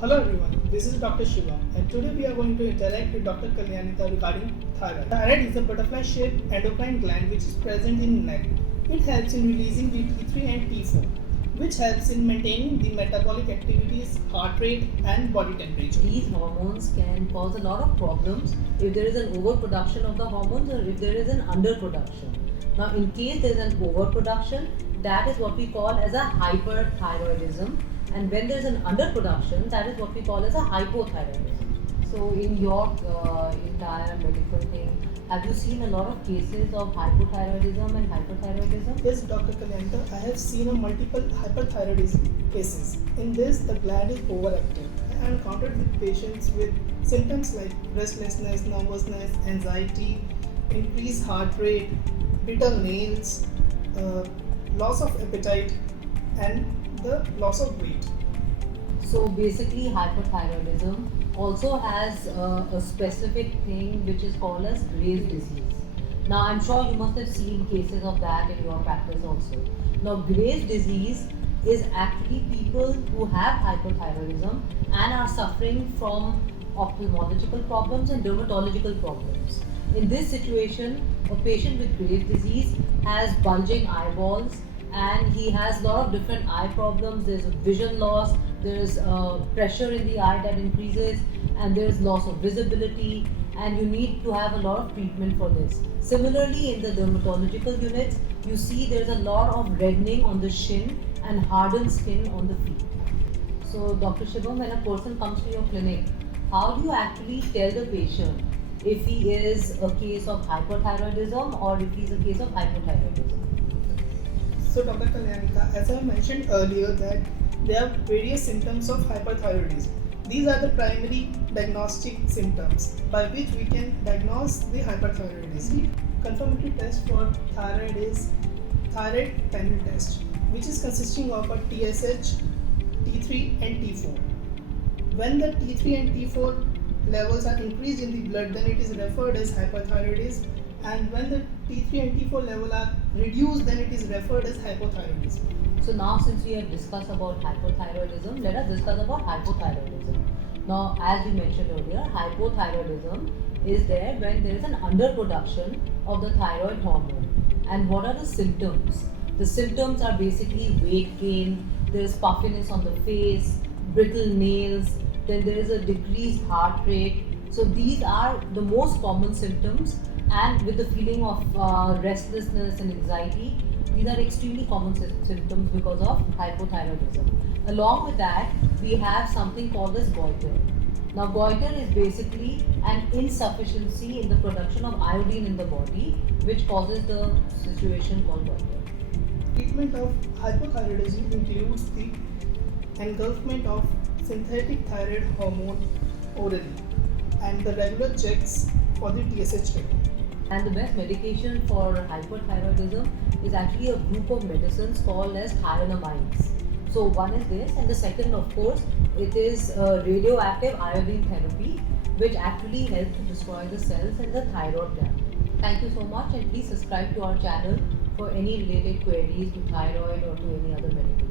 Hello everyone, this is Dr. Shiva and today we are going to interact with Dr. Kalyanita regarding thyroid. Thyroid is a butterfly-shaped endocrine gland which is present in neck. It helps in releasing the T3 and T4, which helps in maintaining the metabolic activities, heart rate and body temperature. These hormones can cause a lot of problems if there is an overproduction of the hormones or if there is an underproduction. Now, in case there is an overproduction, that is what we call as a hyperthyroidism, and when there is an underproduction, that is what we call as a hypothyroidism. So, in your entire medical thing, have you seen a lot of cases of hypothyroidism and hyperthyroidism? Yes, Dr. Kalyanita, I have seen a multiple hyperthyroidism cases. In this, the gland is overactive. I have encountered with patients with symptoms like restlessness, nervousness, anxiety, increased heart rate, brittle nails, loss of appetite, and the loss of weight. So basically, hyperthyroidism also has a specific thing which is called as Graves' disease. Now, I'm sure you must have seen cases of that in your practice also. Now, Graves' disease is actually people who have hyperthyroidism and are suffering from ophthalmological problems and dermatological problems. In this situation, a patient with Graves' disease has bulging eyeballs and he has a lot of different eye problems. There's vision loss, there's pressure in the eye that increases, and there's loss of visibility, and you need to have a lot of treatment for this. Similarly, in the dermatological units, you see there's a lot of reddening on the shin and hardened skin on the feet. So, Dr. Shivam, when a person comes to your clinic, how do you actually tell the patient if he is a case of hyperthyroidism or if he's a case of hypothyroidism? So, Dr. Kalyanita, as I mentioned earlier, that there are various symptoms of hyperthyroidism. These are the primary diagnostic symptoms by which we can diagnose the hyperthyroidism. Confirmatory test for thyroid is thyroid panel test, which is consisting of a TSH, T3 and T4. When the T3 and T4 levels are increased in the blood, then it is referred as hyperthyroidism, and when the T3 and T4 level are reduced, then it is referred as hypothyroidism. So now, since we have discussed about hypothyroidism, let us discuss about hypothyroidism. Now, as we mentioned earlier, hypothyroidism is there when there is an underproduction of the thyroid hormone. And what are the symptoms? The symptoms are basically weight gain, there is puffiness on the face, brittle nails, then there is a decreased heart rate. So these are the most common symptoms, and with the feeling of restlessness and anxiety, these are extremely common symptoms because of hypothyroidism. Along with that, we have something called as goiter. Now, goiter is basically an insufficiency in the production of iodine in the body, which causes the situation called goiter. Treatment of hypothyroidism includes the engulfment of synthetic thyroid hormone orally and the regular checks for the TSH level. And the best medication for hyperthyroidism is actually a group of medicines called as thionamides. So one is this, and the second, of course, it is radioactive iodine therapy, which actually helps to destroy the cells in the thyroid gland. Thank you so much, and please subscribe to our channel for any related queries to thyroid or to any other medical.